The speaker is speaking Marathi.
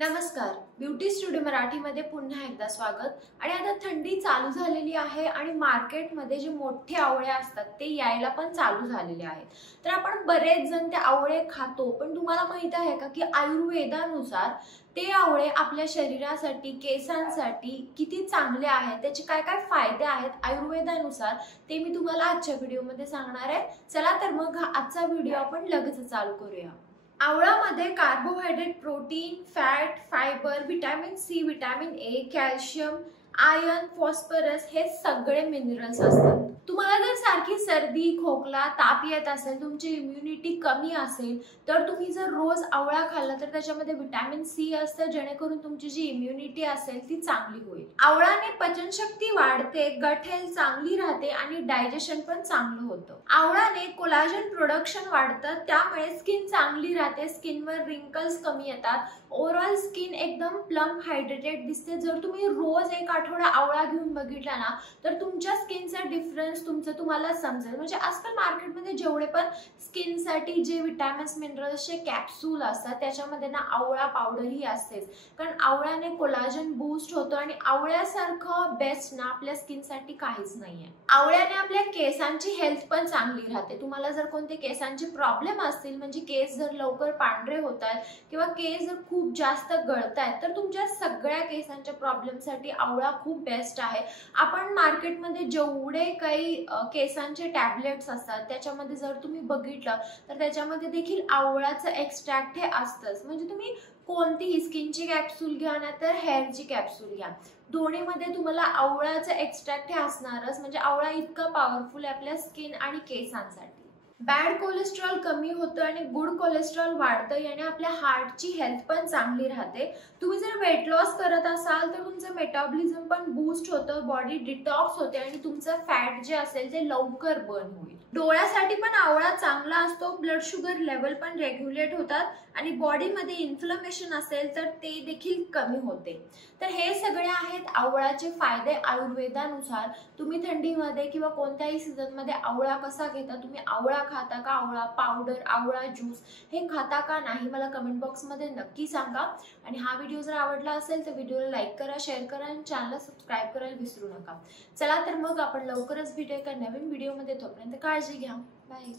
नमस्कार, ब्युटी स्टुडिओ मराठीमध्ये पुन्हा एकदा स्वागत। आणि आता थंडी चालू झालेली आहे आणि मार्केटमध्ये जे मोठे आवळे असतात ते यायला पण चालू झालेले आहेत। तर आपण बरेच जण ते आवळे खातो, पण तुम्हाला माहित आहे का की आयुर्वेदानुसार ते आवळे आपल्या शरीरासाठी, केसांसाठी किती चांगले आहेत, त्याचे काय काय फायदे आहेत आयुर्वेदानुसार ते मी तुम्हाला आजच्या व्हिडिओमध्ये सांगणार आहे। चला तर मग आजचा व्हिडिओ आपण लगेच चालू करूया। आवळामध्ये carbohydrate, protein, fat, fibre, vitamin C, vitamin A, calcium, iron, phosphorus हे सगळे मिनरल्स असतात। तुम्हाला जर सारखी सर्दी, खोकला, ताप येत असेल, तुमची इम्युनिटी कमी असेल, तर तुम्ही जर रोज आवळा खाल्ला तर त्याच्यामध्ये विटॅमिन सी असतं, जेणेकरून तुमची जी इम्युनिटी असेल ती चांगली होईल। आवळाने पचनशक्ती वाढते, गट हेल्थ चांगली राहते आणि डायजेशन पण चांगलं होतं। आवळाने कोलाजन प्रोडक्शन वाढतं, त्यामुळे स्किन चांगली राहते, स्किनवर रिंकल्स कमी येतात, ओव्हरऑल स्किन एकदम प्लम्प, हायड्रेटेड दिसते। जर तुम्ही रोज एक आठवडा आवळा घेऊन बघितला ना, तर तुमच्या स्किनचा डिफरन्स तुम्हाला समजेल। म्हणजे आजकाल मार्केटमध्ये जेवढे पण स्किनसाठी जे विटॅमिन्स, मिनरल्सचे कॅप्सूल असतात त्याच्यामध्ये ना आवळा पावडर ही असतेच, कारण आवळ्याने कोलाजन बूस्ट होतो आणि आवळ्यासारखं बेस्ट ना आपल्या स्किनसाठी काहीच नाहीये। आवळ्याने आपल्या केसांची हेल्थ पण चांगली राहते। तुम्हाला जर कोणते केसांचे प्रॉब्लेम असतील, म्हणजे केस जर लवकर पांढरे होतात किंवा केस जर खूप जास्त गळतायत, तर तुमच्या सगळ्या केसांच्या प्रॉब्लेमसाठी आवळा खूप बेस्ट आहे। आपण मार्केटमध्ये जेवढे काही केसांचे टॅबलेट्स असतात त्याच्यामध्ये जर तुम्ही बघितलं तर त्याच्यामध्ये देखील आवळाचं एक्स्ट्रॅक्ट हे असतंच। म्हणजे तुम्ही कोणतीही स्किनची कॅप्सूल घ्या ना तर हेअरची कॅप्सूल घ्या, दोन्हीमध्ये तुम्हाला आवळाचं एक्स्ट्रॅक्ट हे असणारच। म्हणजे आवळा इतका पॉवरफुल आहे आपल्या स्किन आणि केसांसाठी। बॅड कोलेस्ट्रॉल कमी होतं आणि गुड कोलेस्ट्रॉल वाढतं, याने आपल्या हार्टची हेल्थ पण चांगली राहते। तुम्ही जर वेट लॉस करत असाल तर तुमचं मेटाबॉलिझम पण बूस्ट होतं, बॉडी डिटॉक्स होते आणि तुमचं फॅट जे असेल ते लवकर बर्न होईल। डोळ्यासाठी पण आवळा चांगला असतो, ब्लड शुगर लेवल पण रेग्युलेट होतात आणि बॉडीमध्ये इन्फ्लमेशन असेल तर ते देखील कमी होते। तर हे सगळे आहेत आवळाचे फायदे आयुर्वेदानुसार। तुम्ही थंडीमध्ये किंवा कोणत्याही सीझनमध्ये आवळा कसा घेता, तुम्ही आवळा खाता का, आवळा पावडर, आवळा ज्यूस हे खाता का नाही, मला कमेंट बॉक्समध्ये नक्की सांगा। आणि हा व्हिडिओ जर आवडला असेल तर व्हिडिओला लाईक करा, शेअर करा आणि चॅनलला सबस्क्राईब करायला विसरू नका। चला तर मग आपण लवकरच भेटूया एका नवीन व्हिडिओमध्ये, तोपर्यंत काळजी घ्या, बाय।